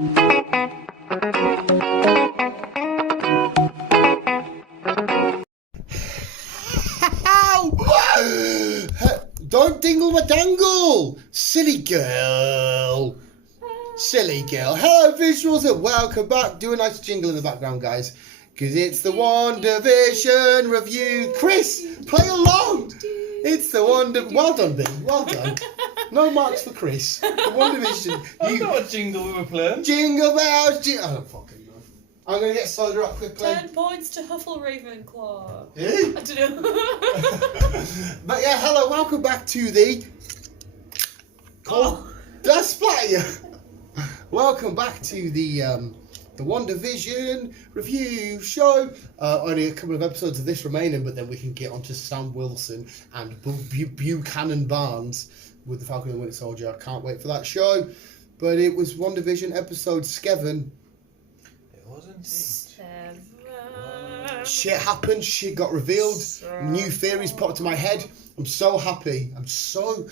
Don't dingle my dangle! Silly girl. Silly girl. Hello, visuals, and welcome back. Do a nice jingle in the background, guys, because it's the WandaVision review. Chris, play along. It's the Well done, B. Well done. No marks for Chris. The WandaVision. I know what jingle we were playing. Jingle bells. I don't fucking know. I'm going to get soda up quickly. 10 points to Huffle Ravenclaw. Eh? I don't know. But yeah, hello, welcome back to the... That's splatter. Welcome back to the WandaVision review show. Only a couple of episodes of this remaining, but then we can get onto Sam Wilson and Buchanan Barnes with the Falcon and the Winter Soldier. I can't wait for that show. But it was WandaVision episode 7. It wasn't. Shit happened, shit got revealed, new theories popped to my head. I'm so happy. I'm so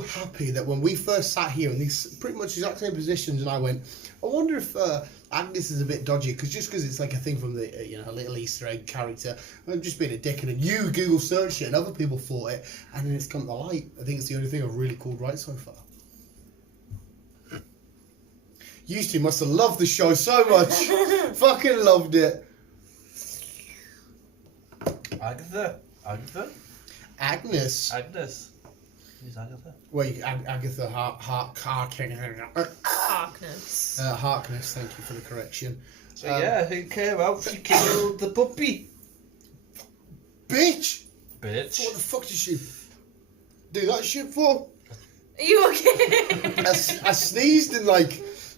happy that when we first sat here in these pretty much exact same positions, and I went, I wonder if Agnes is a bit dodgy, because it's like a thing from the a little Easter egg character. I'm just being a dick, and then you Google searched it, and other people thought it, and then it's come to light. I think it's the only thing I've really called right so far. You two must have loved the show so much. Fucking loved it. Agatha. Agnes. Who's Agatha? Wait, Agatha Harkness. Harkness, thank you for the correction. So who came out? She killed the puppy. Bitch! Bitch. So what the fuck did she do that shit for? Are you okay? I sneezed and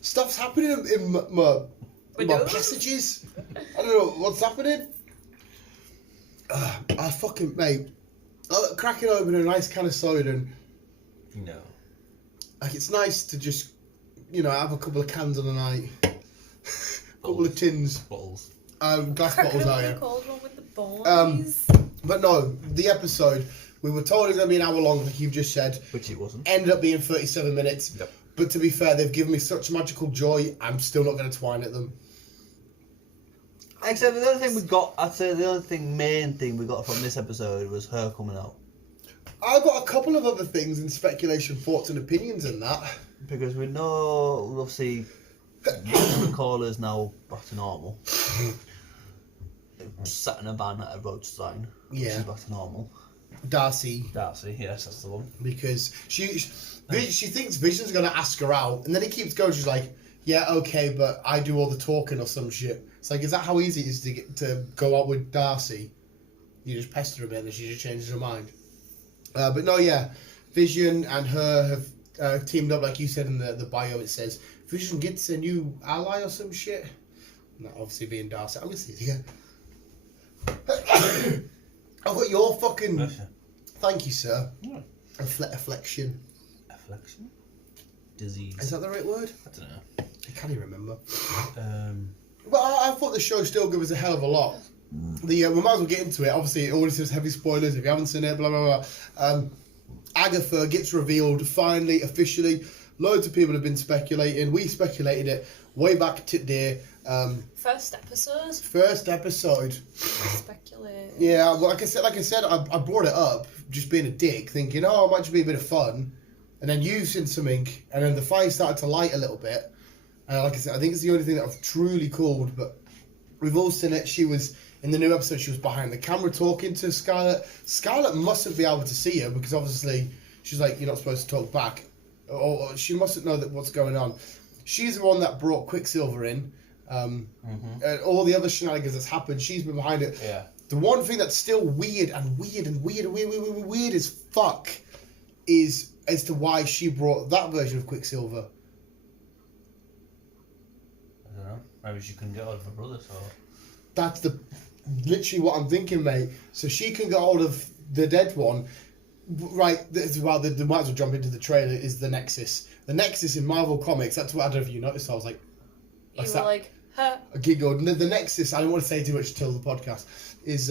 stuff's happening in my passages. I don't know what's happening. I fucking, mate, cracking open a nice can of soda and... No. It's nice to just, have a couple of cans on a night. Couple of tins. Bottles. Glass bottles out here. Cold one with the boys. But no, the episode, we were told it's going to be an hour long, like you've just said. Which it wasn't. Ended up being 37 minutes. Yep. But to be fair, they've given me such magical joy, I'm still not going to twine at them. Except the other thing main thing we got from this episode was her coming out. I've got a couple of other things in speculation, thoughts and opinions in that. Because we know, obviously, the callers now back to normal. Sat in a van at a road sign. Yeah. She's back to normal. Darcy, yes, that's the one. because she thinks Vision's going to ask her out, and then it keeps going, she's like, yeah, okay, but I do all the talking or some shit. It's like, is that how easy it is to go out with Darcy? You just pester her a bit and she just changes her mind. But no, yeah, Vision and her have teamed up, like you said in the bio, it says, Vision gets a new ally or some shit. Not obviously being Darcy. I'm going to see it again. I've got your fucking... Pleasure. Thank you, sir. Yeah. Afflection. Affliction? Disease. Is that the right word? I don't know. I can't even remember. Um, But I thought the show still gave us a hell of a lot. We might as well get into it. Obviously, it already says heavy spoilers if you haven't seen it, blah, blah, blah. Agatha gets revealed, finally, officially. Loads of people have been speculating. We speculated it way back today. First episode. Speculate. Yeah, well, like I said, I brought it up, just being a dick, thinking, it might just be a bit of fun. And then you said something, and then the fire started to light a little bit. And like I said, I think it's the only thing that I've truly called, but we've all seen it. She was, in the new episode, she was behind the camera talking to Scarlett. Scarlett mustn't be able to see her, because obviously she's like, you're not supposed to talk back. Or she mustn't know that what's going on. She's the one that brought Quicksilver in. And all the other shenanigans that's happened, she's been behind it. yeah. The one thing that's still weird as fuck is as to why she brought that version of Quicksilver. I don't know. Maybe she couldn't get hold of her brother, so... That's literally what I'm thinking, mate. So she can get hold of the dead one. Right, they might as well jump into the trailer, is the Nexus. The Nexus in Marvel Comics, that's what I don't know if you noticed, I was like... You were like, huh? I giggled. The Nexus, I don't want to say too much till the podcast, is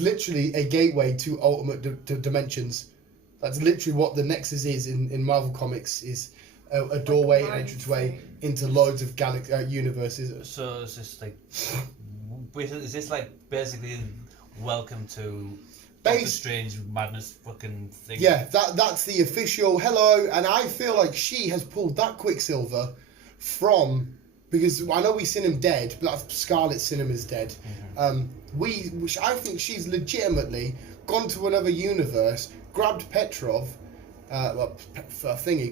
literally a gateway to ultimate dimensions. That's literally what the Nexus is in Marvel Comics, is a doorway, an mind entranceway thing. into loads of universes. So it's just like, is this like basically welcome to Doctor Strange madness fucking thing? Yeah, that's the official hello, and I feel like she has pulled that Quicksilver from, because I know we seen him dead, but that's Scarlet's seen him as dead. Which I think she's legitimately gone to another universe, grabbed Petrov,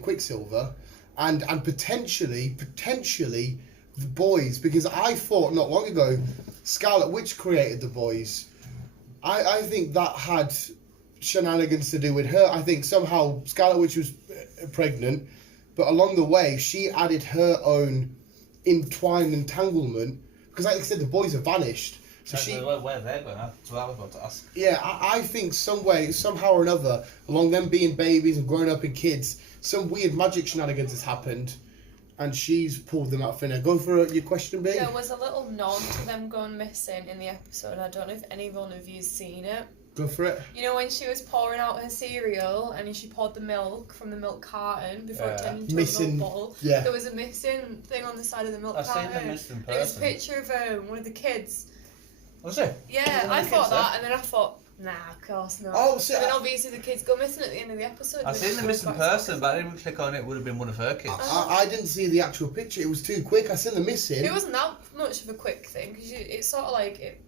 Quicksilver, and potentially the boys, because I thought not long ago Scarlet Witch created the boys. I think that had shenanigans to do with her. I think somehow Scarlet Witch was pregnant, but along the way she added her own entanglement, because like I said, the boys have vanished. So where they're going, that's what I was about to ask. Yeah, I think some way, somehow or another, along them being babies and growing up in kids, some weird magic shenanigans has happened, and she's pulled them out of thin air. Go for your question, B. There was a little nod to them going missing in the episode. I don't know if any one of you's seen it. Go for it. You know when she was pouring out her cereal and she poured the milk from the milk carton before it turned into Missing, a milk bottle? yeah. There was a missing thing on the side of the milk I've carton. seen the missing It was a person. picture of one of the kids. Was it? Yeah, One I of the thought kids, that, and then I thought, nah, of course not. Oh, so and then obviously the kids go missing at the end of the episode. I've seen the missing person, but I didn't click on it. Would have been one of her kids. I didn't see the actual picture. It was too quick. I seen the missing. It wasn't that much of a quick thing because it's sort of like it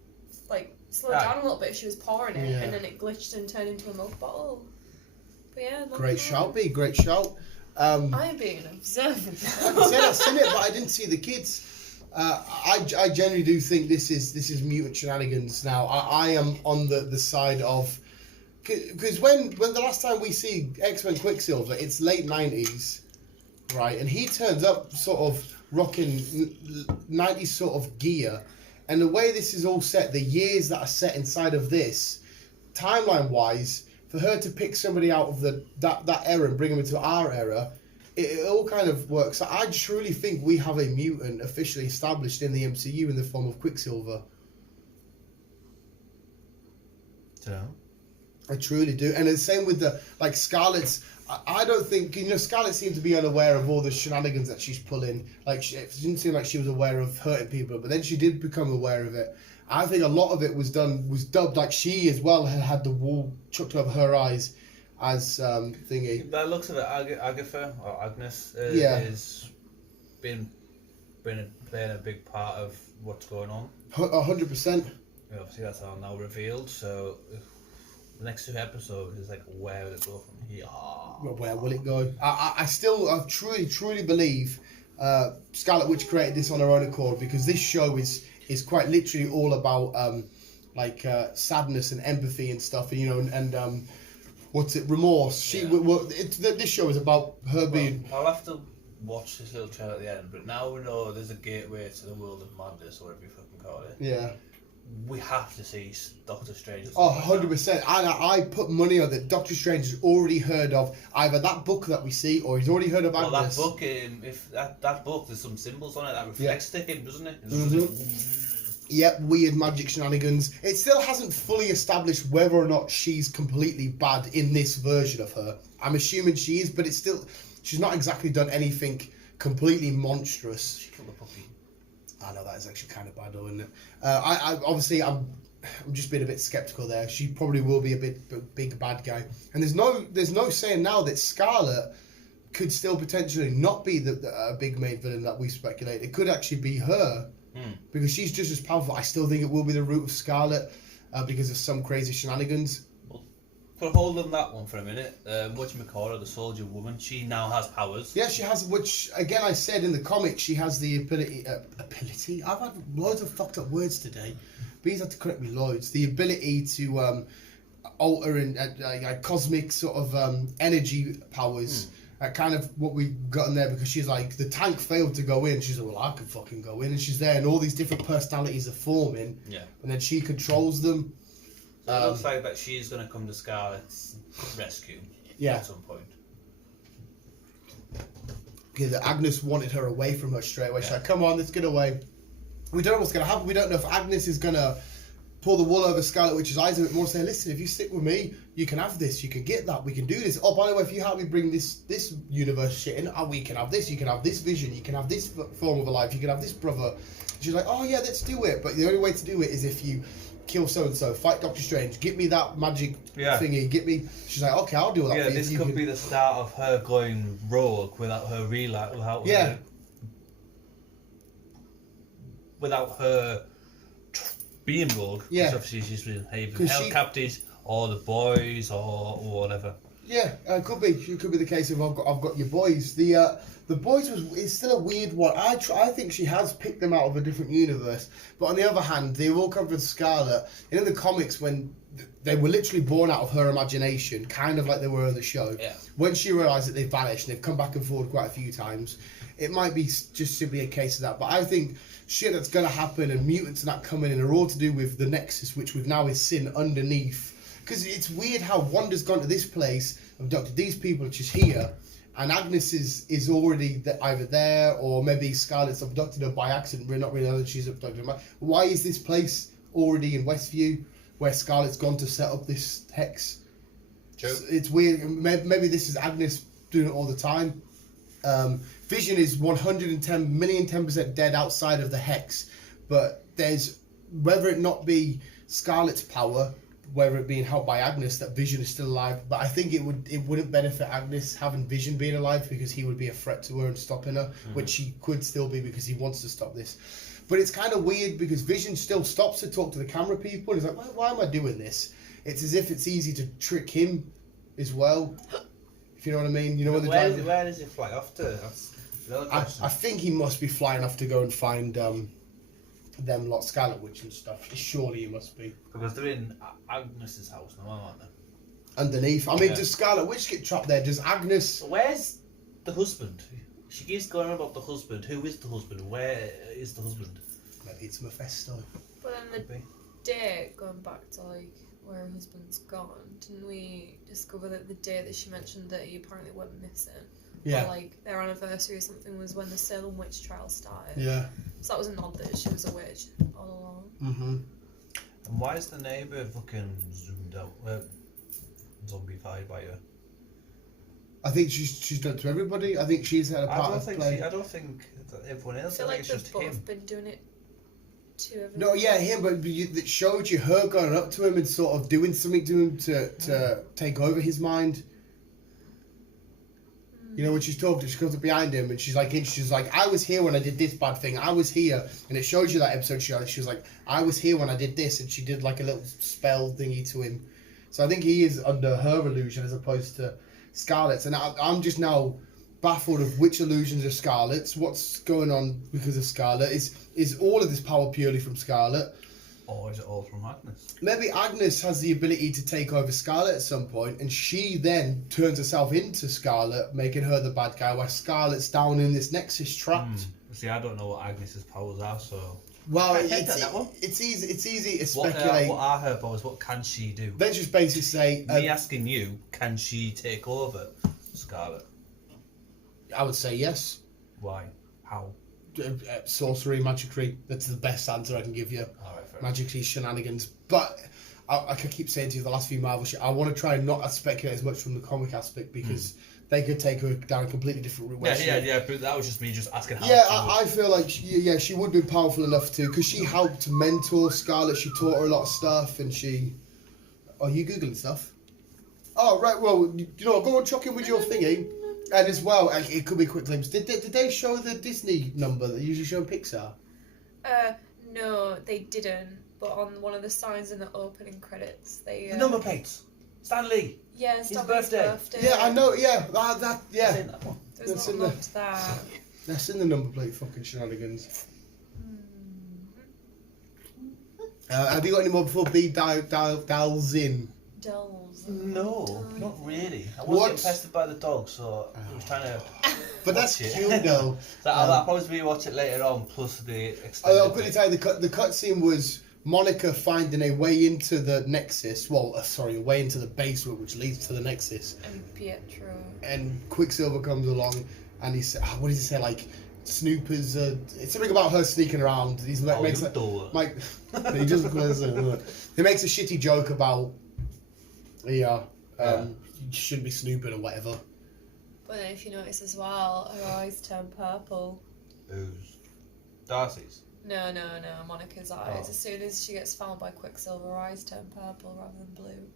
slowed Right. down a little bit. She was pouring it, Yeah. and then it glitched and turned into a milk bottle. But yeah, Great shout, B. Great shout. I am being observant. Like I said, I've seen it, but I didn't see the kids. I generally do think this is mutant shenanigans. Now I am on the side of, because when the last time we see X-Men Quicksilver, it's late 90s, right? And he turns up sort of rocking 90s sort of gear, and the way this is all set, the years that are set inside of this, timeline wise, for her to pick somebody out of that era and bring them into our era. It all kind of works. I truly think we have a mutant officially established in the MCU in the form of Quicksilver. Yeah. I truly do. And the same with Scarlet's. I don't think, Scarlet seemed to be unaware of all the shenanigans that she's pulling. It didn't seem like she was aware of hurting people, but then she did become aware of it. I think a lot of it was dubbed, like she as well had the wool chucked over her eyes as thingy. By the looks of it, Agatha or Agnes is playing a big part of what's going on. 100%. Obviously, that's all now revealed. So the next two episodes is like, where will it go from here? Well, where will it go? I truly believe Scarlet Witch created this on her own accord, because this show is quite literally all about sadness and empathy and stuff, and remorse. Yeah. This show is about her being. I'll have to watch this little trailer at the end, but now we know there's a gateway to the world of madness, or whatever you fucking call it. Yeah. We have to see Doctor Strange. Oh, 100%. I put money on that. Doctor Strange has already heard of either that book that we see, or he's already heard of Agnes. Well, that book, if that book, there's some symbols on it that reflects to him, doesn't it? Yep, weird magic shenanigans. It still hasn't fully established whether or not she's completely bad in this version of her. I'm assuming she is, but she's not exactly done anything completely monstrous. She killed the puppy. I know that is actually kind of bad, though, isn't it? I'm just being a bit skeptical there. She probably will be a big bad guy, and there's no saying now that Scarlet could still potentially not be a big main villain that we speculate. It could actually be her, because she's just as powerful. I still think it will be the root of Scarlet, because of some crazy shenanigans. Put a hold on that one for a minute. Whatchamacallit, the soldier woman, she now has powers. Yeah, she has, which, again, I said in the comics, she has the ability... I've had loads of fucked up words today. Bees had to correct me loads. The ability to alter and cosmic sort of energy powers. Kind of what we got in there, because she's like, the tank failed to go in. She's like, well, I can fucking go in. And she's there, and all these different personalities are forming. Yeah. And then she controls them. So it looks like that she's going to come to Scarlet's rescue at some point. Because Agnes wanted her away from her straight away. She's like, come on, let's get away. We don't know what's going to happen. We don't know if Agnes is going to pull the wool over Scarlet Witch's eyes a bit more, say, listen, if you stick with me, you can have this, you can get that, we can do this. Oh, by the way, if you help me bring this universe shit in, we can have this, you can have this vision, you can have this form of a life, you can have this brother. She's like, oh yeah, let's do it. But the only way to do it is if you kill so-and-so, fight Doctor Strange, get me that magic thingy, get me... She's like, okay, I'll do that for you. Yeah, this could be the start of her going rogue without her without her being rogue. Yeah. Because obviously she's been having held captives, or the boys, or whatever. Yeah, it could be. It could be the case of I've got your boys. The boys is still a weird one. I think she has picked them out of a different universe. But on the other hand, they've all come from Scarlet. And in the comics, when they were literally born out of her imagination, kind of like they were in the show. Yeah. When she realised that they've vanished and they've come back and forward quite a few times, it might be just simply a case of that. But I think shit that's going to happen and mutants and that coming in are all to do with the Nexus, which we've now is sin underneath. Because it's weird how Wanda's gone to this place, abducted these people, which is here, and Agnes is already either there, or maybe Scarlet's abducted her by accident. We're not really know that she's abducted her. Why is this place already in Westview, where Scarlet's gone to set up this hex? True. It's weird. Maybe this is Agnes doing it all the time. Vision is 110% dead outside of the hex, but there's, whether it not be Scarlet's power, whether it being helped by Agnes, that Vision is still alive. But I think it wouldn't benefit Agnes having Vision being alive, because he would be a threat to her and stopping her, which he could still be because he wants to stop this. But it's kind of weird because Vision still stops to talk to the camera people. He's like, why am I doing this? It's as if it's easy to trick him as well. If you know what I mean. You know where does he fly off to? That's the other question. I think he must be flying off to go and find them lot, Scarlet Witch and stuff. Surely he must be. Because they're in Agnes's house now, aren't they? Underneath. I mean, does Scarlet Witch get trapped there? Does Agnes... Where's the husband? She keeps going on about the husband. Who is the husband? Where is the husband? Maybe it's Mephisto. But then the day, going back to like where her husband's gone, didn't we discover that the day that she mentioned that he apparently went missing? Yeah. Or like their anniversary or something was when the Salem witch trial started. Yeah. So that was a nod that she was a witch all along. Mm-hmm. And why is the neighbour fucking zoomed out, zombified by her? I think she's done it to everybody. I think she's had a part of play. I don't think that everyone else. I feel I like think it's they've just him. both been doing it to everyone. No, yeah, him, but it showed you her going up to him and sort of doing something to him to take over his mind. You know, when she's talking, she comes up behind him and she's like, I was here when I did this bad thing. I was here. And it shows you that episode. She was like, I was here when I did this. And she did like a little spell thingy to him. So I think he is under her illusion as opposed to Scarlet's. And I'm just now baffled of which illusions are Scarlet's. What's going on because of Scarlet? Is all of this power purely from Scarlet? Or is it all from Agnes? Maybe Agnes has the ability to take over Scarlet at some point, and she then turns herself into Scarlet, making her the bad guy, while Scarlet's down in this Nexus trapped. See, I don't know what Agnes's powers are, so... Well, it's easy to speculate. What are her powers? What can she do? Let's just basically say... Me asking you, can she take over Scarlet? I would say yes. Why? How? Sorcery, magicry. That's the best answer I can give you. All right, fair Magicry, shenanigans. But I can keep saying to you, the last few Marvel shit, I want to try and not speculate as much from the comic aspect, because they could take her down a completely different route. Yeah, but that was just me just asking how. Yeah, I feel like she would be powerful enough to, because she helped mentor Scarlet. She taught her a lot of stuff, and she... Are you Googling stuff? Oh, right, well, you know, go on, chuck in with your thingy. And as well, it could be a quick glimpse. Did they show the Disney number that they usually show in Pixar? No, they didn't. But on one of the signs in the opening credits, they... The number plates. Stan Lee. Yeah, His Stanley's birthday. Yeah, I know, yeah. That yeah. That's in that one. There's That's not in much that. That's in the number plate fucking shenanigans. Have you got any more before B dials in? Dolls. No, not really. I What? wasn't pestered by the dog, so I was trying to... But that's Watch it. cute though. So I'll probably rewatch it later on, plus the extended I'll quickly bit. tell you, the cutscene was Monica finding a way into the Nexus. Well, a way into the basement, which leads to the Nexus. And Pietro. And Quicksilver comes along, and he said, "What does he say? Like, Snoopers. It's something about her sneaking around. He makes Mike. He just he makes a shitty joke about you shouldn't be snooping or whatever. But then if you notice as well, her eyes turn purple. Who's Darcy's? No, Monica's eyes. As soon as she gets found by Quicksilver, her eyes turn purple rather than blue.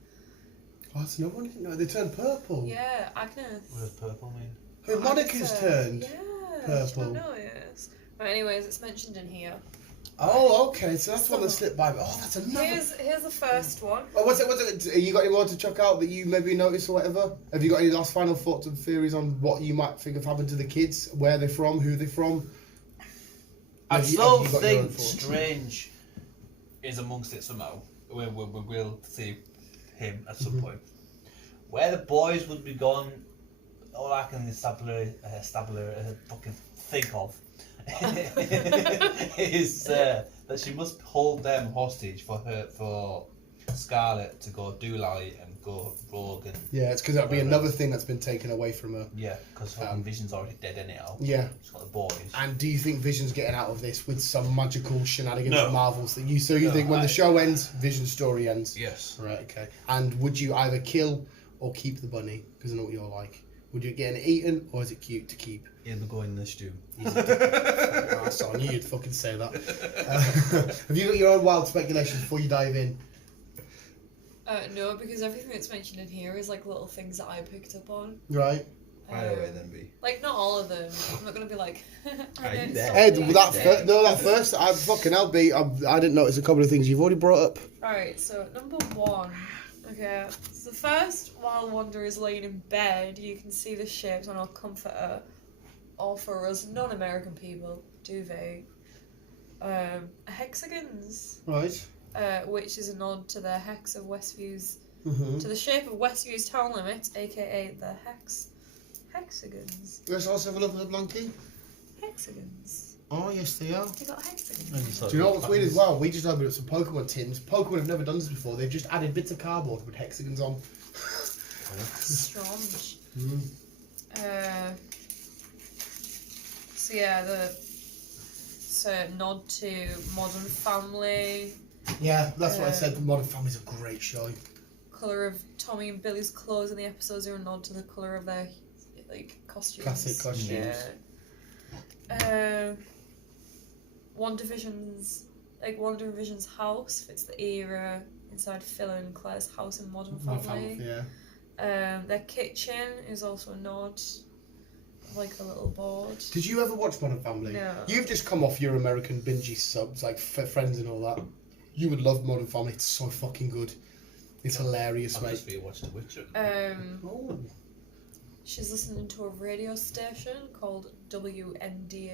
Oh, that's no one. No, they turn purple. Yeah, Agnes. What does purple mean? Who Monica's turned Yeah, purple. No, yes. But anyways, it's mentioned in here. Oh, okay. So that's one that slipped by me. Oh, that's another. Here's the first one. Oh, what's it? You got any more to check out that you maybe noticed or whatever? Have you got any last final thoughts and theories on what you might think have happened to the kids? Where they're from? Who they're from? I Have you still got your own think thoughts? Strange is amongst it somehow. We'll see him at some point. Where the boys would be gone, all I can fucking think of is that she must hold them hostage for Scarlet to go doolally and go rogue and Yeah, it's because that'll be another thing that's been taken away from her. yeah, because Vision's already dead anyhow. Yeah. She's got the boys. And do you think Vision's getting out of this with some magical shenanigans No. of Marvels that you? So you No, think when the show ends, Vision's story ends? Yes. Right. Okay. And would you either kill or keep the bunny? Because I know what you're like. Would you get it eaten or is it cute to keep? It'll go in the stew. Oh, so I knew you'd fucking say that. Have you got your own wild speculations before you dive in? No, because everything that's mentioned in here is like little things that I picked up on. Right. Fire away then, B. Like not all of them. I'm not gonna be like. I Are you noticed there? Ed, something. that first, I fucking hell, B. I didn't notice a couple of things you've already brought up. Alright, so number one. Okay, so first, while Wanda is laying in bed, you can see the shapes on our comforter, or for us non-American people, duvet, hexagons, Right. which is a nod to the hex of Westview's, Mm-hmm. to the shape of Westview's town limit, aka the hexagons. Let's also have a look at the blankie. Hexagons. Oh, yes, they are. They got hexagons. Do you know what's weird as well? We just opened up some Pokemon tins. Pokemon have never done this before. They've just added bits of cardboard with hexagons on. Strange. Mm. So yeah, it's a nod to Modern Family. Yeah, that's what I said. Modern Family's a great show. Colour of Tommy and Billy's clothes in the episodes are a nod to the colour of their like costumes. Classic costumes. Yeah. WandaVision's house fits the era inside Phil and Claire's house in Modern Family. Yeah. Their kitchen is also a nod, like the little board. Did you ever watch Modern Family? No. You've just come off your American bingey subs, like Friends and all that. You would love Modern Family. It's so fucking good. It's hilarious, I've mate. just rewatched The Witcher. Oh. She's listening to a radio station called WNDA.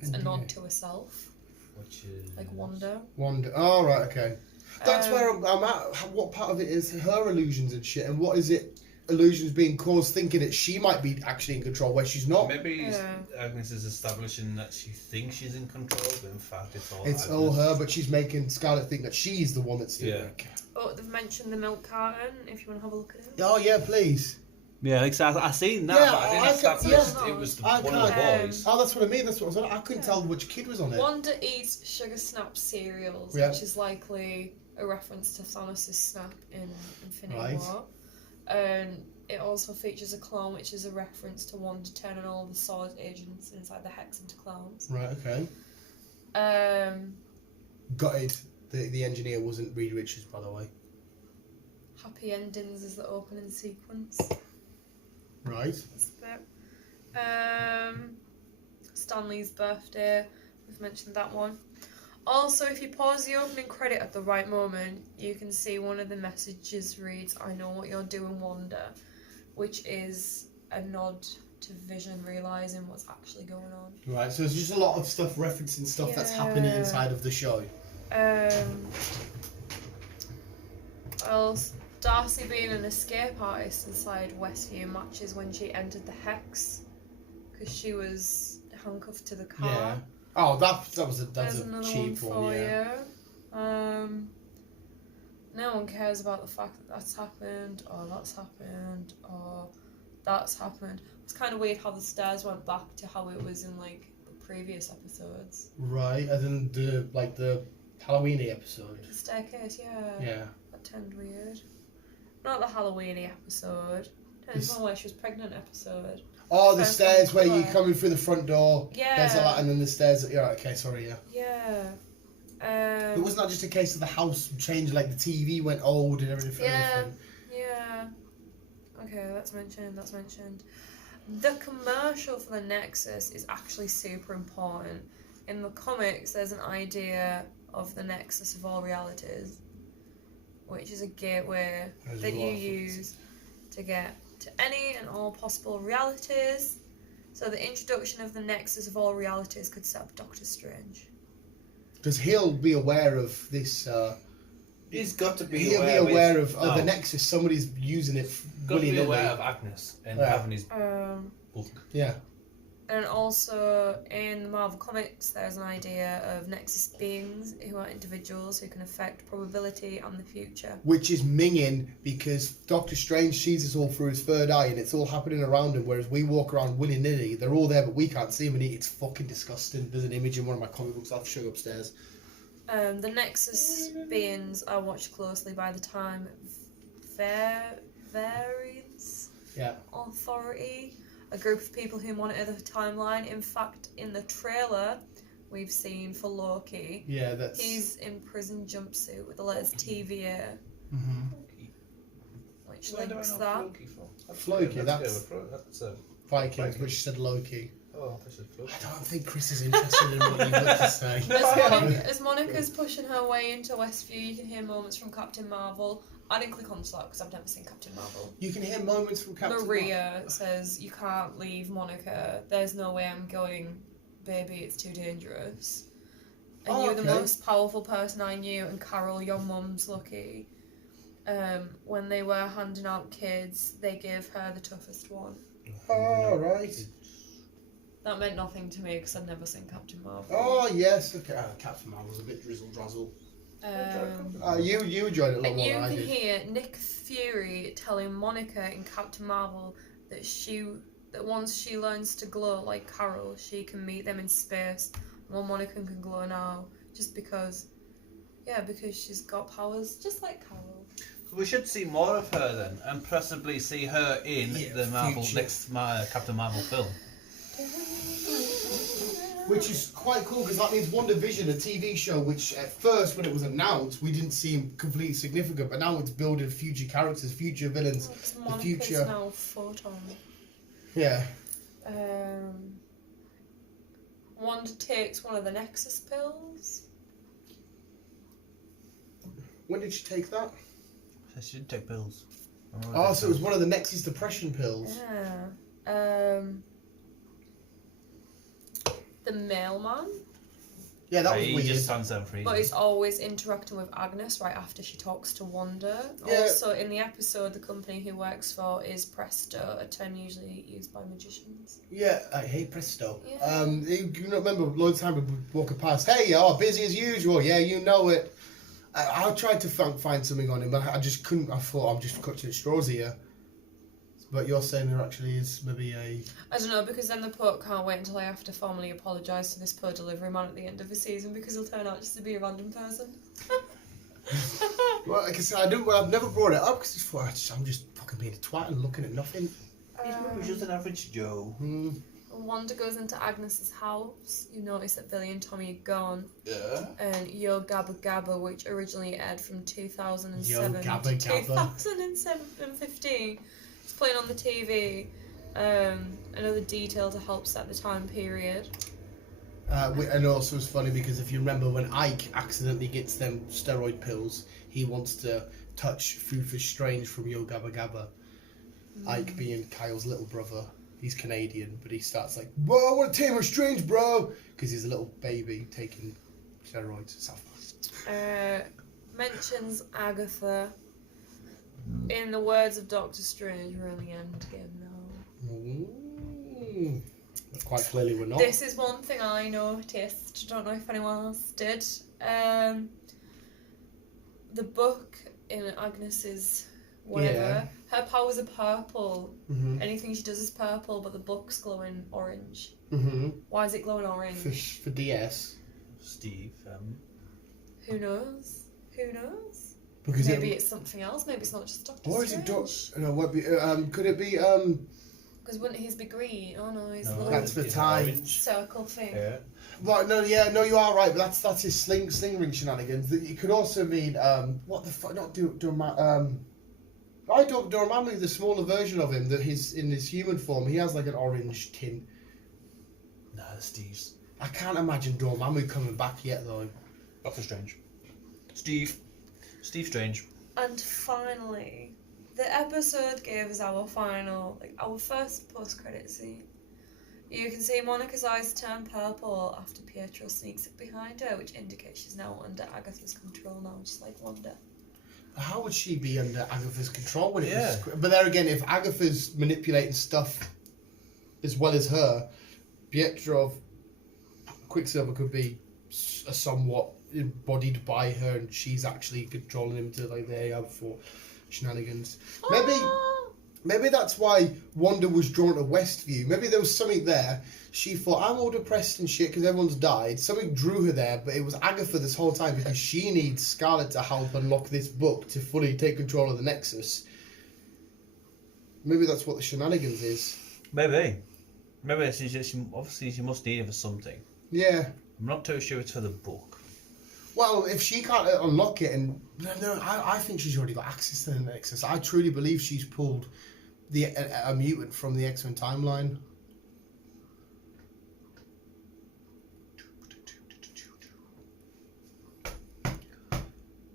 It's a WNBA. nod to herself, Which is like Wanda. Wanda. Oh, right, okay. That's where I'm at. What part of it is her illusions and shit, and what is it? Illusions being caused, thinking that she might be actually in control where she's not. Maybe Yeah. Agnes is establishing that she thinks she's in control, but in fact it's all It's Agnes. all her, but she's making Scarlet think that she's the one that's doing Yeah. it. Oh, they've mentioned the milk carton. If you want to have a look at it. Oh yeah, please. Yeah, like I seen that, Yeah, but I didn't I can- establish yeah. it was I one of the can't- boys. Oh, that's what I mean. That's what I was on. I couldn't tell which kid was on it. Wanda eats sugar snap cereals, Yeah. which is likely a reference to Thanos' snap in Infinity Right. War. And it also features a clone, which is a reference to Wanda turning all the Sword agents inside the Hex into clowns. Right. Okay. Gutted. The engineer wasn't Reed Richards, by the way. Happy Endings is the opening sequence. Right. That's the bit. Stanley's birthday, we've mentioned that one. Also, if you pause the opening credit at the right moment, you can see one of the messages reads, "I know what you're doing, Wanda," which is a nod to Vision realising what's actually going on. Right. So it's just a lot of stuff referencing stuff that's happening Yeah. inside of the show. Else, Darcy being an escape artist inside Westview matches when she entered the Hex, because she was handcuffed to the car. Yeah. Oh, that's There's a another cheap one one. for Yeah. you. No one cares about the fact that that's happened, or that's happened, or that's happened. It's kind of weird how the stairs went back to how it was in like previous episodes. Right, and then the Halloween episode. The staircase, yeah. Yeah. That turned weird. Not the Halloween episode. Depends on where she was pregnant episode. Oh, the First stairs one. where you come in through the front door. Yeah. There's a lot, and then the stairs. Yeah, okay, sorry, yeah. Yeah. It was not just a case of the house changed, like the TV went old and everything. Yeah. Okay, that's mentioned. The commercial for the Nexus is actually super important. In the comics, there's an idea of the Nexus of all realities, which is a gateway that you use to get to any and all possible realities. So the introduction of the Nexus of all realities could set up Doctor Strange. Because he'll be aware of this. He's got to be He'll aware. be aware of the Nexus. Somebody's using it Got to be willy-nilly. aware of Agnes and having his book. Yeah. And also in the Marvel Comics, there's an idea of Nexus beings who are individuals who can affect probability and the future. Which is minging because Doctor Strange sees us all through his third eye and it's all happening around him, whereas we walk around willy-nilly. They're all there, but we can't see them, and it's fucking disgusting. There's an image in one of my comic books I'll show you upstairs. The Nexus beings are watched closely by the Time Variance Yeah. Authority, a group of people who monitor the timeline. In fact, in the trailer we've seen for Loki, Yeah, that's... he's in prison jumpsuit with the letters TVA, Mm-hmm. which links that. Floki, that's That's Vikings, but she said Loki. Oh, I said Floki. I don't think Chris is interested in what you've got to say. As Monica's pushing her way into Westview, you can hear moments from Captain Marvel. I didn't click onto that because I've never seen Captain Marvel. You can hear moments from Captain Maria says, "You can't leave Monica. There's no way I'm going, baby. It's too dangerous. And Oh, you're the okay. most powerful person I knew. And Carol, your mum's lucky." When they were handing out kids, they gave her the toughest one. Oh, right. That meant nothing to me because I'd never seen Captain Marvel. Oh, yes. Okay. Captain Marvel's a bit drizzle-drazzle. You enjoyed it a lot And more you than I can did. hear Nick Fury telling Monica in Captain Marvel that once she learns to glow like Carol, she can meet them in space. Well, Monica can glow now, just because she's got powers just like Carol. So we should see more of her then, and possibly see her in the Marvel future. next Captain Marvel film. Which is quite cool because that means WandaVision, a TV show, which at first when it was announced we didn't seem completely significant, but now it's building future characters, future villains, Because the Monica's future. now Photon. Yeah. Wanda takes one of the Nexus pills. When did she take that? She didn't take pills. Oh, so it was one of the Nexus depression pills. Yeah. The mailman. Yeah, that was He weird. just stands there for But he's always interacting with Agnes right after she talks to Wanda. Yeah. Also, in the episode, the company he works for is Presto, a term usually used by magicians. Yeah, hey presto. Yeah. You remember loads of time we walking past. Hey, you're busy as usual. Yeah, you know it. I tried to find something on him, but I just couldn't. I thought I'm just clutching at straws here. But you're saying there actually is maybe a... I don't know, because then the poet can't wait until I have to formally apologise to this poor delivery man at the end of the season because he'll turn out just to be a random person. Well, like I said, I've never brought it up because I'm just fucking being a twat and looking at nothing. He's just an average Joe. Wanda goes into Agnes's house. You notice that Billy and Tommy are gone. Yeah. And Yo Gabba Gabba, which originally aired from 2007 Yo Gabba to Gabba. 2015, it's playing on the TV. Another detail to help set the time period. And also it's funny because if you remember when Ike accidentally gets them steroid pills, he wants to touch Fufa Strange from Yo Gabba Gabba. Ike being Kyle's little brother. He's Canadian, but he starts like, "Whoa, I want to tame her Strange, bro!" Because he's a little baby taking steroids. South Mentions Agatha. In the words of Doctor Strange, we're in the end game now. Quite clearly we're not. This is one thing I noticed. Don't know if anyone else did. The book in Agnes's whatever. Yeah. Her powers are purple. Mm-hmm. Anything she does is purple, but the book's glowing orange. Mm-hmm. Why is it glowing orange? For DS. Steve. Who knows? Who knows? Because Maybe it's something else. Maybe it's not just Doctor Or is it Strange. no? What be? Could it be? Because wouldn't his be green? Oh no, he's a No, little That's for it's time. orange. circle thing. Yeah. Right, no, yeah, no, you are right, but that's his sling ring shenanigans. It could also mean what the fuck? Not Dormammu. Dormammu, the smaller version of him, that he's in his human form. He has like an orange tint. Nah, Steve's. I can't imagine Dormammu coming back yet, though. Doctor Strange. Steve Strange. And finally, the episode gave us our first post-credit scene. You can see Monica's eyes turn purple after Pietro sneaks up behind her, which indicates she's now under Agatha's control now, just like Wanda. How would she be under Agatha's control when it Yeah. was? But there again, if Agatha's manipulating stuff as well as her, Pietro, Quicksilver could be somewhat embodied by her, and she's actually controlling him to like there you have for shenanigans. Maybe that's why Wanda was drawn to Westview. Maybe there was something there. She thought, I'm all depressed and shit because everyone's died. Something drew her there, but it was Agatha this whole time because she needs Scarlet to help unlock this book to fully take control of the Nexus. Maybe that's what the shenanigans is. Maybe she must need it for something. Yeah. I'm not too sure it's for the book. Well, if she can't unlock it, and no, I think she's already got access to the Nexus. I truly believe she's pulled a mutant from the X-Men timeline.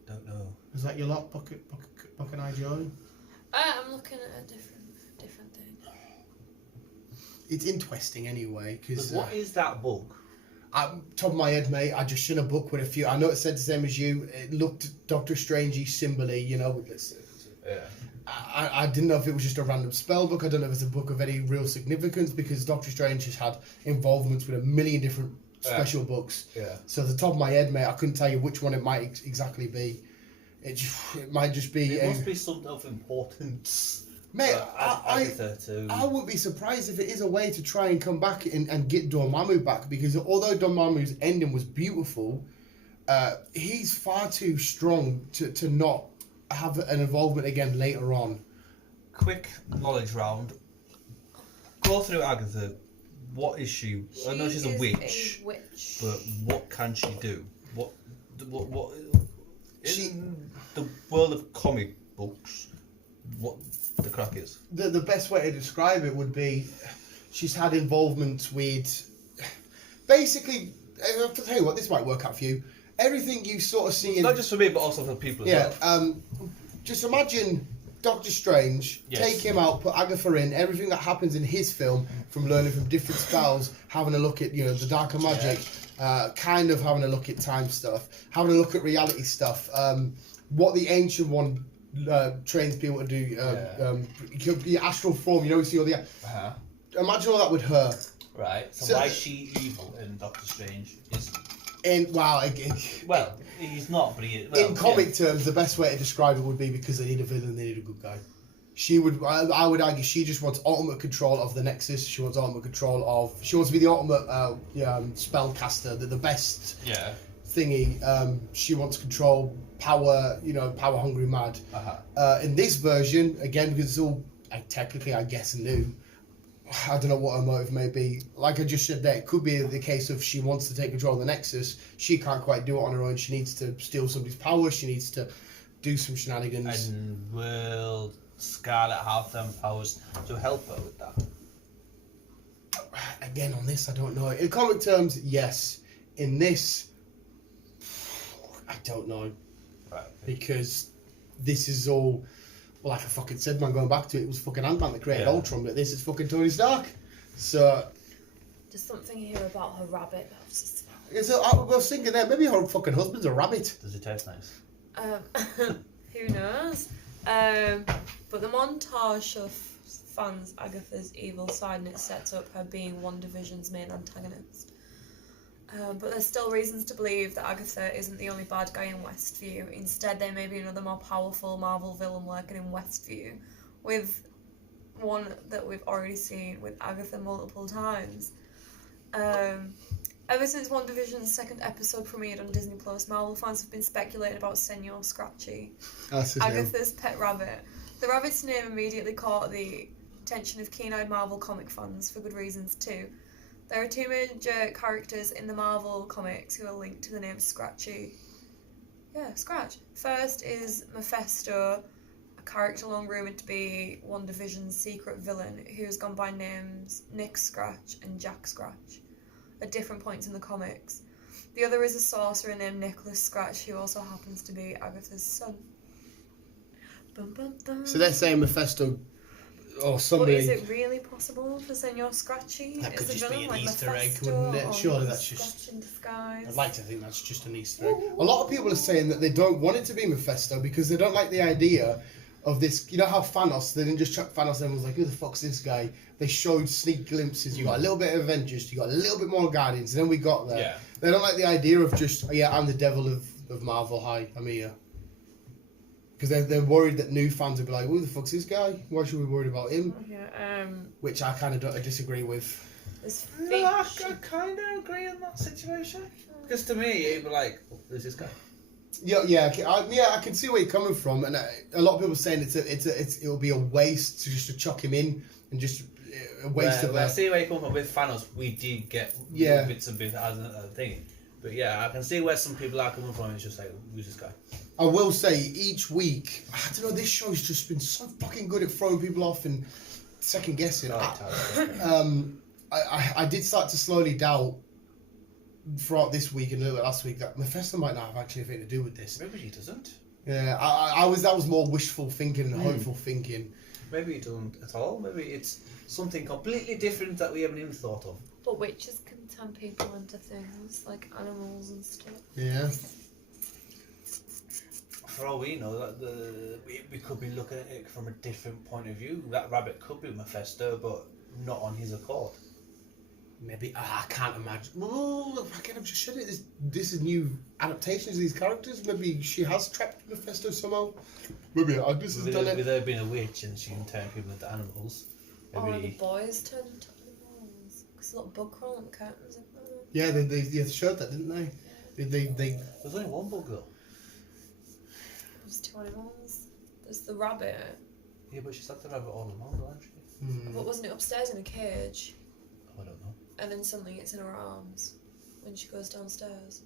Don't know. Is that your lot, Bucket and I, Joe? I'm looking at a different thing. It's interesting anyway, because What is that book? top of my head, mate, I just seen a book with a few. I know it said the same as you. It looked Doctor Strangey, symboly, you know. Yeah. I didn't know if it was just a random spell book. I don't know if it's a book of any real significance because Doctor Strange has had involvements with a million different special books. Yeah. So at the top of my head, mate, I couldn't tell you which one it might exactly be. It might just be. It must be something of importance. Mate, I I wouldn't be surprised if it is a way to try and come back and get Dormammu back, because although Dormammu's ending was beautiful, he's far too strong to not have an involvement again later on. Quick knowledge round. Go through Agatha. What is she? I know she's a witch. But what can she do? What in the world of comic books, what the crack is? The best way to describe it would be she's had involvement with basically, I'll tell you what, this might work out for you. Everything you sort of see in... Not just for me, but also for people as well. Just imagine Doctor Strange, take him out, put Agatha in, everything that happens in his film, from learning from different spells, having a look at, the darker magic, kind of having a look at time stuff, having a look at reality stuff, what the Ancient One trains people to do, the astral form, we see all the... Imagine all that with her. Right, so why is she evil in Doctor Strange? Well, he's not, but he is. In comic terms, the best way to describe it would be because they need a villain, they need a good guy. I would argue she just wants ultimate control of the Nexus. She wants ultimate control of... She wants to be the ultimate spellcaster, the best thingy. She wants control, power, power hungry mad. In this version, again, because it's all technically, I guess, new, I don't know what her motive may be. Like I just said there, it could be the case of she wants to take control of the Nexus. She can't quite do it on her own. She needs to steal somebody's power. She needs to do some shenanigans. And will Scarlet have them powers to help her with that? Again, on this, I don't know. In comic terms, yes. In this, I don't know. Right. Because this is all... Well, like I fucking said, man, going back to it, it was fucking Ant-Man that created Ultron, but this is fucking Tony Stark. So... There's something here about her rabbit that was just... I was thinking there, maybe her fucking husband's a rabbit. Does it taste nice? Who knows? But the montage of fans Agatha's evil side, and it sets up her being WandaVision's main antagonist. But there's still reasons to believe that Agatha isn't the only bad guy in Westview. Instead, there may be another more powerful Marvel villain lurking in Westview, with one that we've already seen with Agatha multiple times. Ever since WandaVision's second episode premiered on Disney Plus, Marvel fans have been speculating about Senor Scratchy, Agatha's pet rabbit. The rabbit's name immediately caught the attention of keen-eyed Marvel comic fans, for good reasons too. There are two major characters in the Marvel comics who are linked to the name Scratchy. Yeah, Scratch. First is Mephisto, a character long rumoured to be WandaVision's secret villain, who's gone by names Nick Scratch and Jack Scratch at different points in the comics. The other is a sorcerer named Nicholas Scratch, who also happens to be Agatha's son. Bum, bum, bum. So they're saying Mephisto or somebody. But is it really possible for Senor Scratchy? That could as a just be villain, an like Easter egg, Mephisto, wouldn't it? or Surely that's just. Scratch in disguise. I'd like to think that's just an Easter egg. A lot of people are saying that they don't want it to be Mephisto because they don't like the idea of this. You know how Thanos, they didn't just chuck Thanos, everyone's like, who the fuck's this guy? They showed sneak glimpses. You got a little bit of Avengers, you got a little bit more Guardians, and then we got there. Yeah. They don't like the idea of just, I'm the devil of Marvel, hi, I'm here. Because they're worried that new fans will be like, who the fuck's this guy? Why should we be worried about him? Yeah, Which I kind of disagree with. there's No, I kind of agree in that situation. Because to me, it'd be like, oh, who's this guy? Yeah, I can see where you're coming from, and a lot of people are saying it'll be a waste to chuck him in and just a waste of. I see where you come from with Thanos. We did get bits and bits as a thing, but yeah, I can see where some people are coming from. It's just like, who's this guy? I will say each week, I don't know. This show's just been so fucking good at throwing people off and second guessing. I did start to slowly doubt throughout this week and a little bit last week that Mephisto might not have actually anything to do with this. Maybe he doesn't. Yeah, that was more wishful thinking and hopeful thinking. Maybe he doesn't at all. Maybe it's something completely different that we haven't even thought of. But witches can turn people into things like animals and stuff. Yeah. For all we know, that we could be looking at it from a different point of view. That rabbit could be Mephisto, but not on his accord. Maybe I can't imagine. Oh, again, I'm just showing it. This is new adaptations of these characters. Maybe she has trapped Mephisto somehow. Maybe Agnes has done it. With her being a witch and she can turn people into animals. Or the Maybe. boys turned into animals. Because a little bug crawling on the curtains. Isn't there? Yeah, they showed that, didn't they? They. There's only one bug though. There's two animals. There's the rabbit. Yeah, but she's had the rabbit all along, hasn't she? But wasn't it upstairs in a cage? I don't know. And then suddenly it's in her arms when she goes downstairs.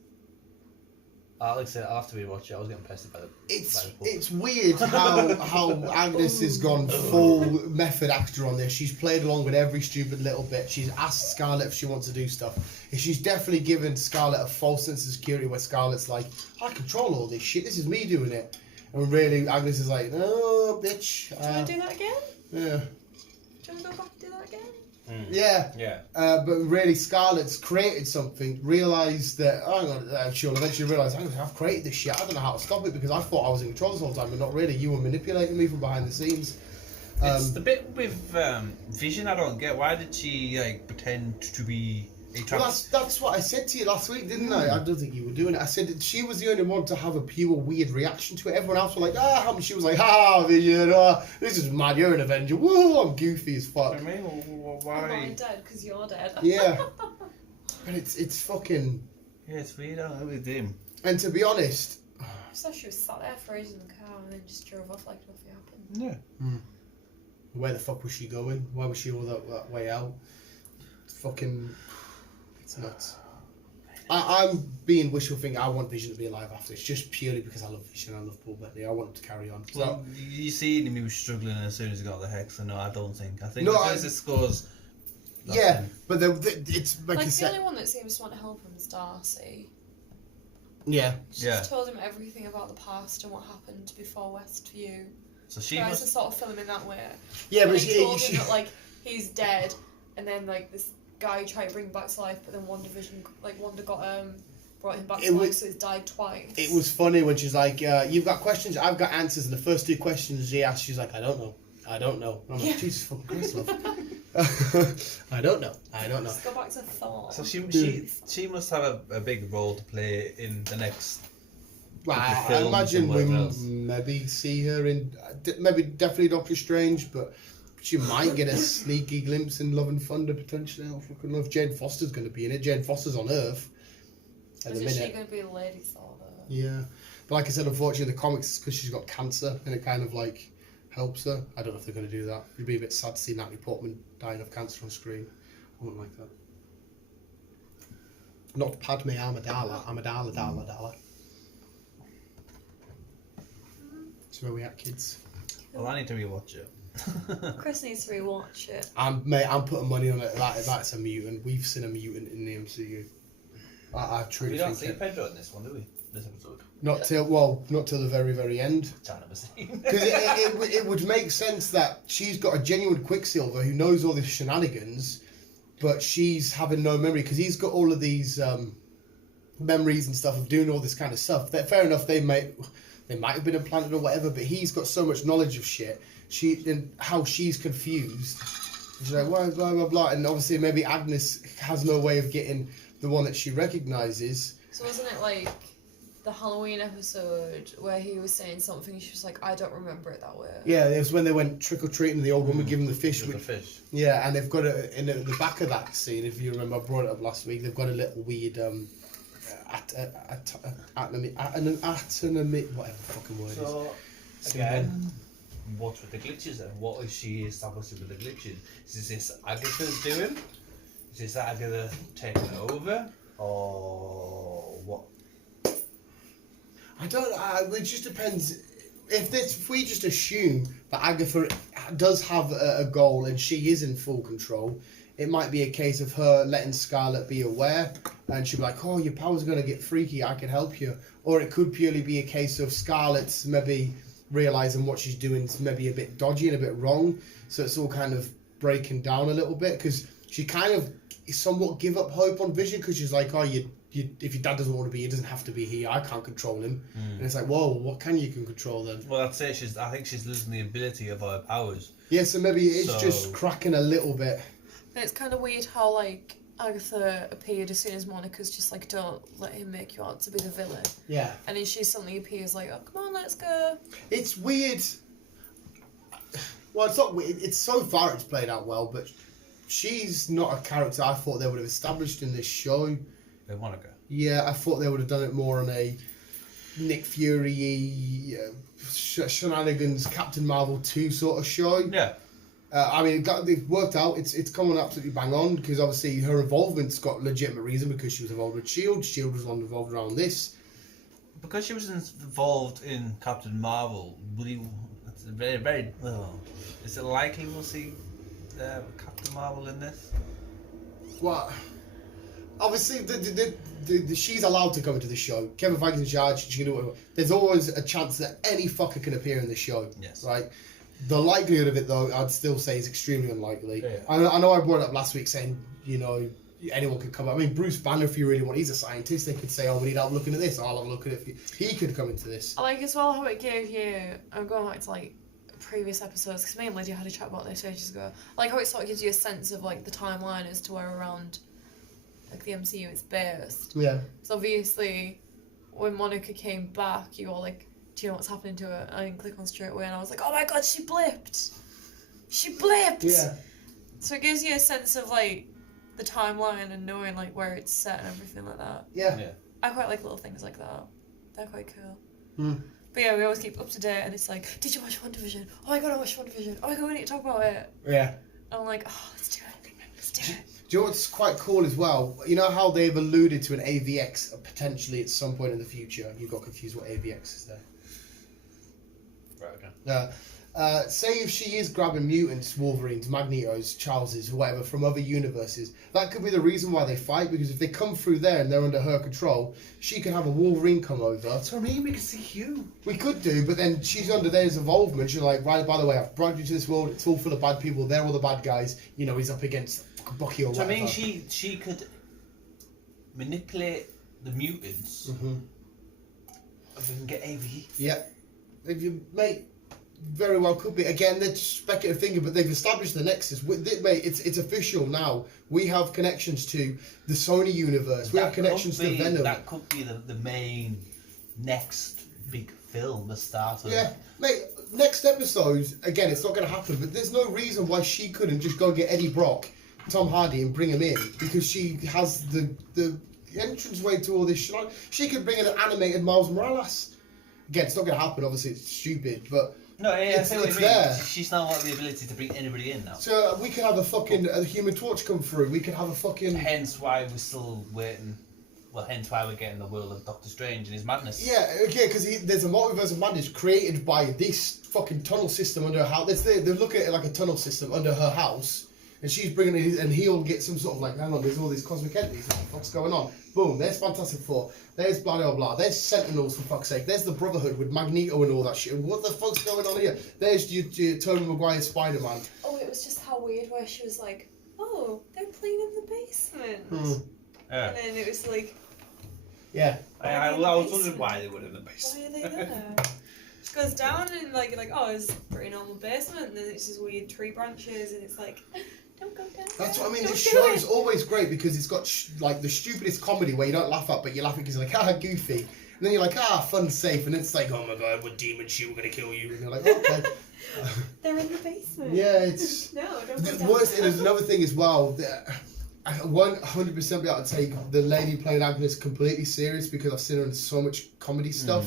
Like I said, after we watch it, I was getting pestered by the. It's weird how Agnes has gone full method actor on this. She's played along with every stupid little bit. She's asked Scarlet if she wants to do stuff. And she's definitely given Scarlet a false sense of security where Scarlet's like, I control all this shit. This is me doing it. And really, Agnes is like, no, bitch. Do you want to do that again? Yeah. Do you want to go back and do that again? Yeah. But really, Scarlet's created something, realised that, she'll eventually realise, I've created this shit, I don't know how to stop it because I thought I was in control this whole time, but not really, you were manipulating me from behind the scenes. It's the bit with Vision I don't get. Why did she pretend to be a trans? Well, that's what I said to you last week, didn't I? I don't think you were doing it. I said that she was the only one to have a pure weird reaction to it. Everyone else was like, she was like, Vision, this is mad, you're an Avenger. Woo, I'm goofy as fuck. Why? I'm dead because you're dead. Yeah. But it's fucking... Yeah, it's weird, I don't know with him. And to be honest... So she was sat there frozen in the car and then just drove off like nothing happened. Yeah. Where the fuck was she going? Why was she all that way out? Fucking... It's nuts. I'm being wishful thinking. I want Vision to be alive after this, just purely because I love Vision. I love Paul Bettany. I want him to carry on. Well, you see him, he was struggling as soon as he got the hex. So no, I don't think. I think No, as soon as it scores. Yeah, but it's like I the said. only one that seems to want to help him is Darcy. Yeah. She's told him everything about the past and what happened before Westview. So she tries must to sort of film him in that way. Yeah, and but they told him that he's dead, and then this guy tried to bring him back to life, but then WandaVision, Wanda got brought him back to life, so he's died twice. It was funny when she's like, "You've got questions, I've got answers," and the first two questions she asked, she's like, "I don't know." And I'm like, Jesus fucking Christ, love. I don't know. Let's go back to Thor. So she must have a big role to play in the next. Well, I films imagine and we whatever else. maybe see her in, maybe definitely Doctor Strange, but she might get a sneaky glimpse in Love and Thunder potentially. I fucking love Jane Foster's going to be in it. Jane Foster's on Earth at the Isn't she minute. going to be Lady Thor though? Yeah, but like I said, unfortunately, the comics because she's got cancer and it kind of like helps her. I don't know if they're going to do that. It'd be a bit sad to see Natalie Portman dying of cancer on screen. I wouldn't like that. Not Padme Amidala. So where we at, kids? Well, I need to rewatch it. Chris needs to rewatch it. I'm putting money on it. That's a mutant. We've seen a mutant in the MCU. I truly We don't think see Pedro in this one, do we? This episode. not till the very very end. Trying to see. Because it would make sense that she's got a genuine Quicksilver who knows all these shenanigans, but she's having no memory because he's got all of these memories and stuff of doing all this kind of stuff. Fair enough, they might have been implanted or whatever, but he's got so much knowledge of shit. How she's confused. She's like, blah, blah, blah, blah. And obviously maybe Agnes has no way of getting the one that she recognises. So wasn't it like the Halloween episode where he was saying something and she was like, I don't remember it that way? Yeah, it was when they went trick-or-treating, the old woman giving the fish. With the fish. Yeah, and they've got it in the back of that scene, if you remember, I brought it up last week, they've got a little weird whatever the fucking word is. So, again, what's with the glitches then? What is she establishing with the glitches? Is this Agatha's doing? Is this Agatha taking over? Or what? I don't. It just depends. If we just assume that Agatha does have a goal and she is in full control, it might be a case of her letting Scarlet be aware, and she'll be like, "Oh, your powers are gonna get freaky. I can help you." Or it could purely be a case of Scarlet's maybe realizing what she's doing is maybe a bit dodgy and a bit wrong, so it's all kind of breaking down a little bit because she kind of somewhat give up hope on Vision because she's like, "Oh, if your dad doesn't want to be, he doesn't have to be here. I can't control him." And it's like, whoa, what can you control then? Well, I'd say I think she's losing the ability of her powers. Yeah, so maybe it's just cracking a little bit. And it's kind of weird how, like, Agatha appeared as soon as Monica's just like, don't let him make you out to be the villain. Yeah. And then she suddenly appears like, oh, come on, let's go. It's weird. Well, it's not weird. It's so far it's played out well, but she's not a character I thought they would have established in this show. Monica. Yeah, I thought they would have done it more on a Nick Fury shenanigans Captain Marvel 2 sort of show. Yeah. I mean, it worked out. It's coming absolutely bang on because obviously her involvement's got legitimate reason because she was involved with S.H.I.E.L.D. S.H.I.E.L.D. was involved around this. Because she was involved in Captain Marvel, it's very, very. Is it likely we'll see Captain Marvel in this? Well, obviously, she's allowed to come into the show. Kevin Feige's in charge. She can do whatever. There's always a chance that any fucker can appear in the show. Yes. Right? The likelihood of it, though, I'd still say is extremely unlikely. Yeah. I know I brought it up last week saying, anyone could come. I mean, Bruce Banner, if you really want, he's a scientist. They could say, oh, we need help looking at this. I'll have a look at it. He could come into this. I like as well how it gave you, I'm going back to like previous episodes, because me and Lydia had a chat about this ages ago. I like how it sort of gives you a sense of like the timeline as to where around like the MCU is based. Yeah. So obviously, when Monica came back, you were like, do you know what's happening to her? I didn't click on straight away, and I was like, oh my god, she blipped! She blipped! Yeah. So it gives you a sense of like the timeline and knowing like where it's set and everything like that. Yeah. I quite like little things like that. They're quite cool. Mm. But yeah, we always keep up to date, and it's like, did you watch WandaVision? Oh my god, I watched WandaVision. Oh my god, we need to talk about it. Yeah. And I'm like, oh, let's do it. Let's do it. Do you know what's quite cool as well? You know how they've alluded to an AVX potentially at some point in the future? You got confused what AVX is there. Right, okay. Say if she is grabbing mutants, Wolverines, Magnetos, Charleses, whatever, from other universes, that could be the reason why they fight, because if they come through there and they're under her control, she could have a Wolverine come over. That's what I mean, we could see Hugh. We could do, but then she's under their involvement. She's like, right, by the way, I've brought you to this world, it's all full of bad people, they're all the bad guys, he's up against Bucky or So I whatever. mean, she could manipulate the mutants. Mm-hmm. If we can get AV. Yeah. If you, mate, very well could be. Again, they're speculative thinking, but they've established the Nexus. Mate, it's official now. We have connections to the Sony universe. We have connections to Venom. That could be the main next big film, the start of... Yeah, mate, next episode, again, it's not going to happen, but there's no reason why she couldn't just go get Eddie Brock, Tom Hardy, and bring him in, because she has the entranceway to all this shit. She could bring in an animated Miles Morales. Again, it's not going to happen, obviously, it's stupid, but... No, yeah, it's there. She's now got the ability to bring anybody in now. So we could have a Human Torch come through, we could have a fucking... Hence why we're still waiting... Well, hence why we're getting the world of Doctor Strange and his madness. Yeah, okay, because there's a multiverse of madness created by this fucking tunnel system under her house. They're looking at it like a tunnel system under her house, and she's bringing it, and he'll get some sort of like, hang on, there's all these cosmic entities. What the fuck's going on? Boom, there's Fantastic Four. There's blah blah blah. There's Sentinels, for fuck's sake. There's the Brotherhood with Magneto and all that shit. What the fuck's going on here? There's your Tobey Maguire Spider-Man. Oh, it was just how weird where she was like, oh, they're playing in the basement. Yeah. And then it was like... Yeah. I was wondering why they were in the basement. Why are they there? She goes down and like oh, it's a pretty normal basement, and then it's just weird tree branches, and it's like, don't go down. That's what I mean. Don't This do show it. is always great because it's got like the stupidest comedy where you don't laugh at, but you laugh because you're like, ah, goofy. And then you're like, ah, fun, safe. And it's like, oh my god, we're demon shit, we're going to kill you. And you're like, oh, okay. They're in the basement. Yeah, it's... No, don't go The down. worst thing, there's another thing as well. I 100% be able to take the lady playing Agnes completely serious because I've seen her in so much comedy stuff.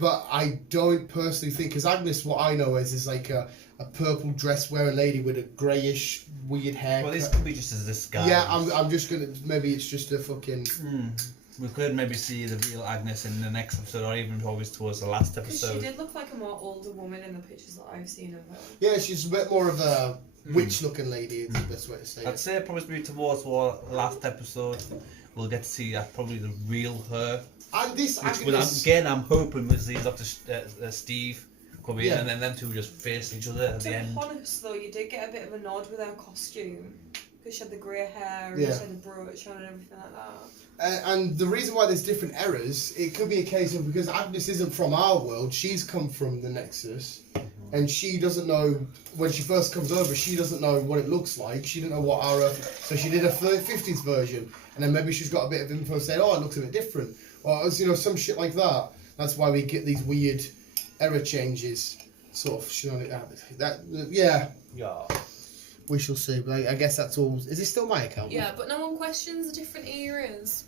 But I don't personally think, because Agnes, what I know is like a purple dress wearing lady with a greyish weird hair. Well, this could be just as this guy. Yeah, I'm just gonna, maybe it's just a fucking... We could maybe see the real Agnes in the next episode, or even always towards the last Because episode. she did look like a more older woman in the pictures that I've seen of her. Yeah, she's a bit more of a witch-looking lady, is the best way to say I'd it. say probably towards the last episode, we'll get to see probably the real her. And this Which Agnes... again, I'm hoping we'll see Dr. Steve come in, Yeah. and then them two just face each other at To the be end. honest though, you did get a bit of a nod with her costume. Because she had the grey hair and Yeah. she had the brooch on and everything like that. And the reason why there's different errors, it could be a case of because Agnes isn't from our world, she's come from the Nexus, and she doesn't know, when she first comes over, she doesn't know what it looks like, she didn't know what our, so she did a 50s version, and then maybe she's got a bit of info saying, oh, it looks a bit different, or, you know, some shit like that. That's why we get these weird error changes, sort of, yeah. We shall see, but I guess that's all. Is it still my account? Yeah, but no one questions the different eras.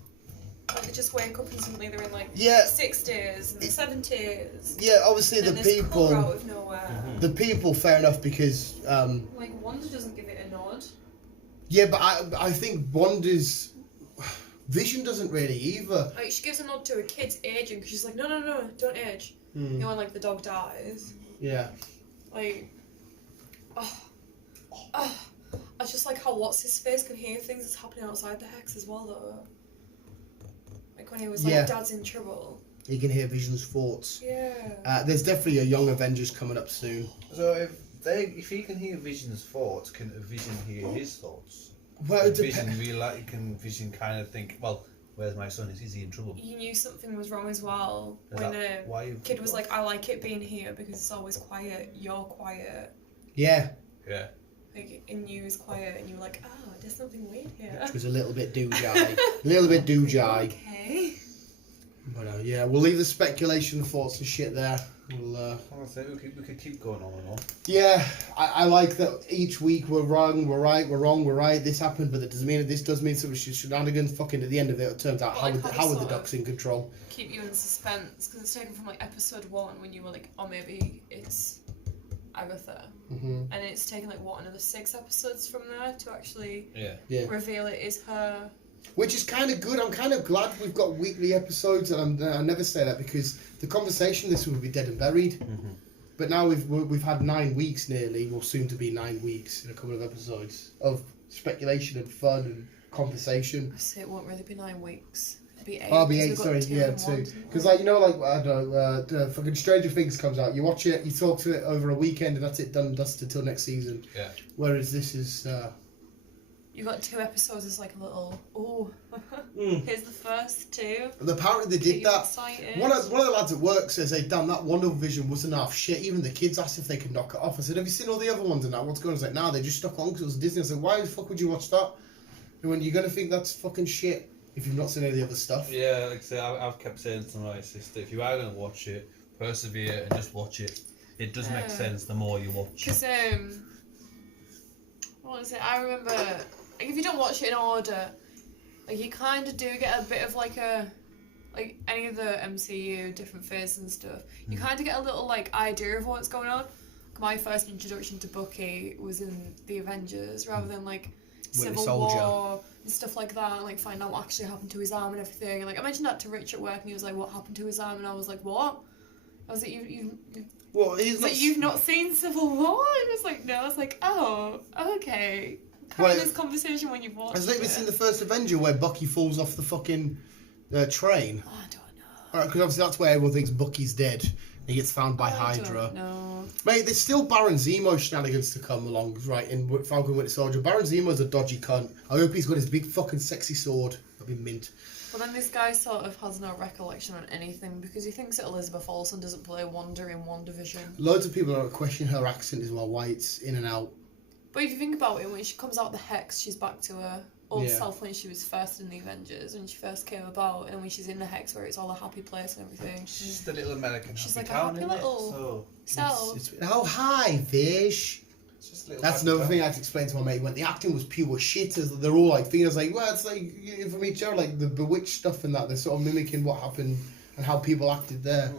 Like they just wake up and suddenly they're in like Yeah. 60s and 70s. Yeah, obviously And the then there's people. colour out of nowhere. The people, fair enough, because Like Wanda doesn't give it a nod. yeah, but I think Wanda's Vision doesn't really either. Like she gives a nod to a kid's aging because she's like, no, don't age. You know, when like the dog dies. Yeah. Like, I just like how what's his face can hear things that's happening outside the hex as well though. Like when he was like, Yeah. Dad's in trouble. You can hear Vision's thoughts. Yeah. There's definitely a Young Avengers coming up soon. So if he can hear Vision's thoughts, can Vision hear his thoughts? Well, it Vision depends. can Vision kind of think, well, where's my son? Is he in trouble? You knew something was wrong as well Is when that why you kid was like, I like it being here because it's always quiet. You're quiet. Yeah, Yeah. Like, and you was quiet, and you were like, oh, there's something weird here. which was a little bit doojai. A little bit doojai. Okay. But yeah, we'll leave the speculation, thoughts and shit there. We'll, We could keep going on and on. yeah, I like that each week we're wrong, we're right, we're wrong, we're right. This happened, but this does mean some shenanigans. Fucking at the end of it, it turns out But how like were how the sort of- Ducks in control? Keep you in suspense because it's taken from like episode 1 when you were like, oh, maybe it's Agatha. Mm-hmm. And it's taken like what, another 6 episodes from there to actually Yeah. reveal it is her. Which is kind of good. I'm kind of glad we've got weekly episodes, and I never say that because the conversation this would be dead and buried. Mm-hmm. But now we've had 9 weeks nearly, well soon to be 9 weeks in a couple of episodes of speculation and fun and conversation. So it won't really be 9 weeks. It'll be 8. I'll be 8, because sorry, we've got yeah, 2 2. and 1. Because like, you know, like, I don't know, fucking Stranger Things comes out, you watch it, you talk to it over a weekend, and that's it, done and dusted till next season. Yeah. Whereas this is, You got 2 episodes as like a little, here's the first 2. And apparently they did that. One of the lads at work says, hey, damn, that WandaVision wasn't half shit. Even the kids asked if they could knock it off. I said, have you seen all the other ones and that? What's going on? He's like, nah, they just stuck on because it was Disney. I said, why the fuck would you watch that? And when you're going to think that's fucking shit if you've not seen any of the other stuff. Yeah, like I say, I've kept saying to my sister, if you are going to watch it, persevere and just watch it. It does make sense the more you watch. Because, what was it? I remember, like, if you don't watch it in order, like, you kind of do get a bit of, like, any of the MCU, different phases and stuff, you kind of get a little, like, idea of what's going on. My first introduction to Bucky was in the Avengers, rather than, like, Civil War and stuff like that, and, like, find out what actually happened to his arm and everything. And, like, I mentioned that to Rich at work, and he was like, what happened to his arm? And I was like, what? I was like, you've not seen Civil War? I was like, no. I was like, oh, okay. Having this conversation when you've watched it. Has it been seen the first Avenger where Bucky falls off the fucking train? Oh, I don't know. Alright, because obviously that's where everyone thinks Bucky's dead. And he gets found by Hydra. No. Mate, there's still Baron Zemo shenanigans to come along, right, in Falcon Winter Soldier. Baron Zemo's a dodgy cunt. I hope he's got his big fucking sexy sword. That'd be mint. Well, then this guy sort of has no recollection on anything because he thinks that Elizabeth Olsen doesn't play Wanda in WandaVision. Loads of people are questioning her accent as well, why it's in and out. But if you think about it, when she comes out of the Hex, she's back to her old self when she was first in the Avengers, when she first came about, and when she's in the Hex where it's all a happy place and everything. She's just a little American. She's like a happy little self. Oh, hi, fish. That's another thing I had to explain to my mate. When the acting was pure shit, as they're all like thinking, I was like, well, it's like from each other, like the Bewitched stuff and that. They're sort of mimicking what happened and how people acted there.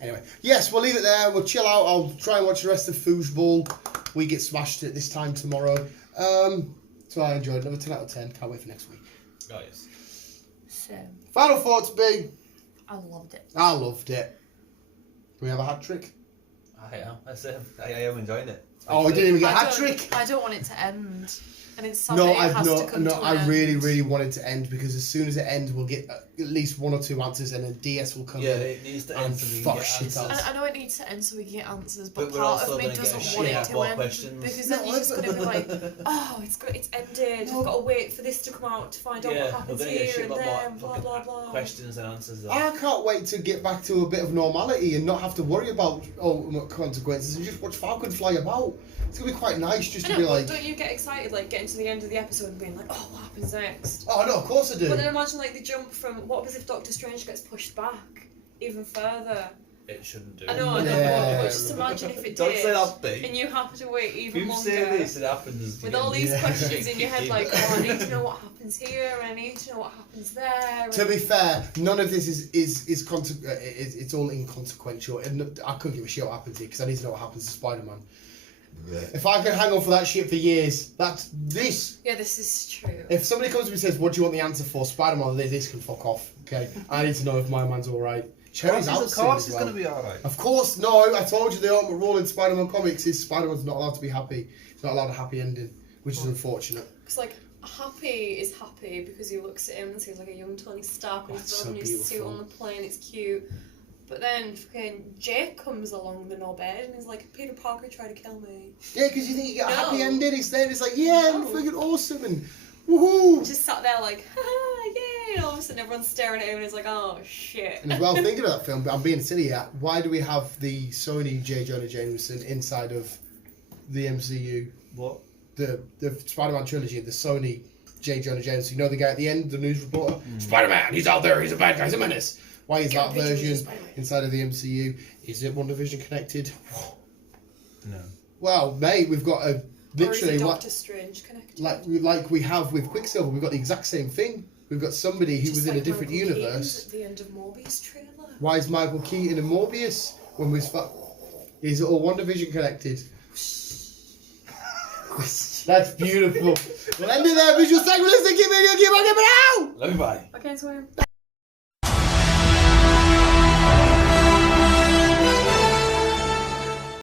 Anyway, yes, we'll leave it there. We'll chill out. I'll try and watch the rest of Foosball. We get smashed at this time tomorrow. So I enjoyed another 10 out of 10. Can't wait for next week. Oh, yes. So, Final thoughts, B. I loved it. I loved it. Do we have a hat trick? I am. I am enjoying it. Oh, we didn't even get a hat trick. I don't want it to end. And it's sad No, that it has to come to an I end. really want it to end because as soon as it ends, we'll get at least 1 or 2 answers, and then DS will come in. Yeah, it needs to end so we can fuck get shit answers. up. I know it needs to end so we can get answers, but But we're part also of me gonna get doesn't want it to more end questions. because then you're just going to be like, oh, it's ended. I've got to wait for this to come out to find out what happens here and there, and blah blah blah. Questions and answers. Though. I can't wait to get back to a bit of normality and not have to worry about ultimate consequences and just watch Falcon fly about. It's going to be quite nice just to be like... Don't you get excited, like, getting to the end of the episode and being like, oh, what happens next? Oh, no, of course I do. But then imagine, like, the jump from, what happens if Doctor Strange gets pushed back even further? It shouldn't do. I know, Yeah. but just imagine if it Don't did. say that, B. And you have to wait even If you longer. say this, it happens. With all these questions in your head, like, oh, I need to know what happens here, and I need to know what happens there. To be fair, none of this is it's all inconsequential. And I couldn't give a shit what happens here because I need to know what happens to Spider-Man. If I can hang on for that shit for years, that's this. Yeah, this is true. If somebody comes to me and says, what do you want the answer for? Spider-Man, this can fuck off. Okay, I need to know if my man's alright. Cherry's out Of soon course as it's well. going to be alright. Of course, no, I told you the ultimate rule in Spider-Man comics is Spider-Man's not allowed to be happy. He's not allowed a happy ending, which is unfortunate. Because, like, Happy is happy because he looks at him and seems like a young Tony Stark and he's That's throwing so his suit beautiful. on the plane, it's cute. But then fucking Jake comes along the knobhead and he's like, Peter Parker tried to kill me. Yeah, because you think you get a No. happy ending, instead it's like, yeah, No. I'm freaking awesome and woohoo! Just sat there like, ha, yay! And all of a sudden everyone's staring at him and he's like, oh shit. And as well, thinking of that film, but I'm being silly here, why do we have the Sony J. Jonah Jameson inside of the MCU? What? The Spider-Man trilogy, the Sony J. Jonah Jameson. You know the guy at the end, the news reporter? Spider-Man, he's out there, he's a bad guy, he's a menace. Why is that picture of version Spider-Man. inside of the MCU? Is it WandaVision connected? No. Well, mate, we've got a Or is literally it like Doctor Strange connected? like we have with Quicksilver. We've got the exact same thing. We've got somebody who Just was in like a different Michael universe. Keaton's at the end of Morbius trailer. Why is Michael Keaton and Morbius when we is it all WandaVision connected? That's beautiful. We'll end it there. Visual segment. Keep it out. Love you, bye. I can't swim.